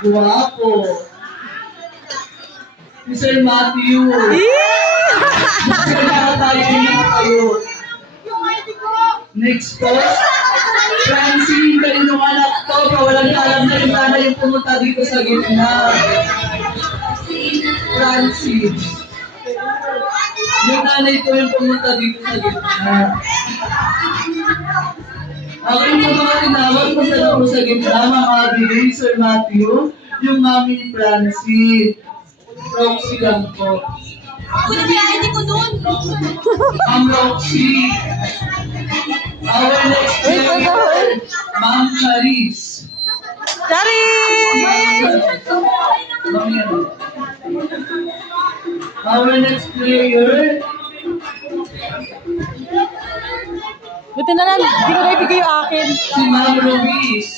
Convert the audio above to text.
Guwapo. Si Sir Matthew. Kaya tayo na kayo. Next post. Francine, kaninong anak to? Kawalang alam na yung nanay yung pumunta dito sa gitna. Francine. Yung nanay ko yung pumunta dito sa gitna. Aking mga tinawag ko sa loob sa gitna, mga kabili, Sir Matthew, yung mami ni Francine. Roxy lang po. Ako na kaya hindi ko doon. Ma'am Roxy. Our next player, Ma'am Charis. Our next player, Buti na lang, hindi ko na ibigay yung akin. si Ma'am Ruiz.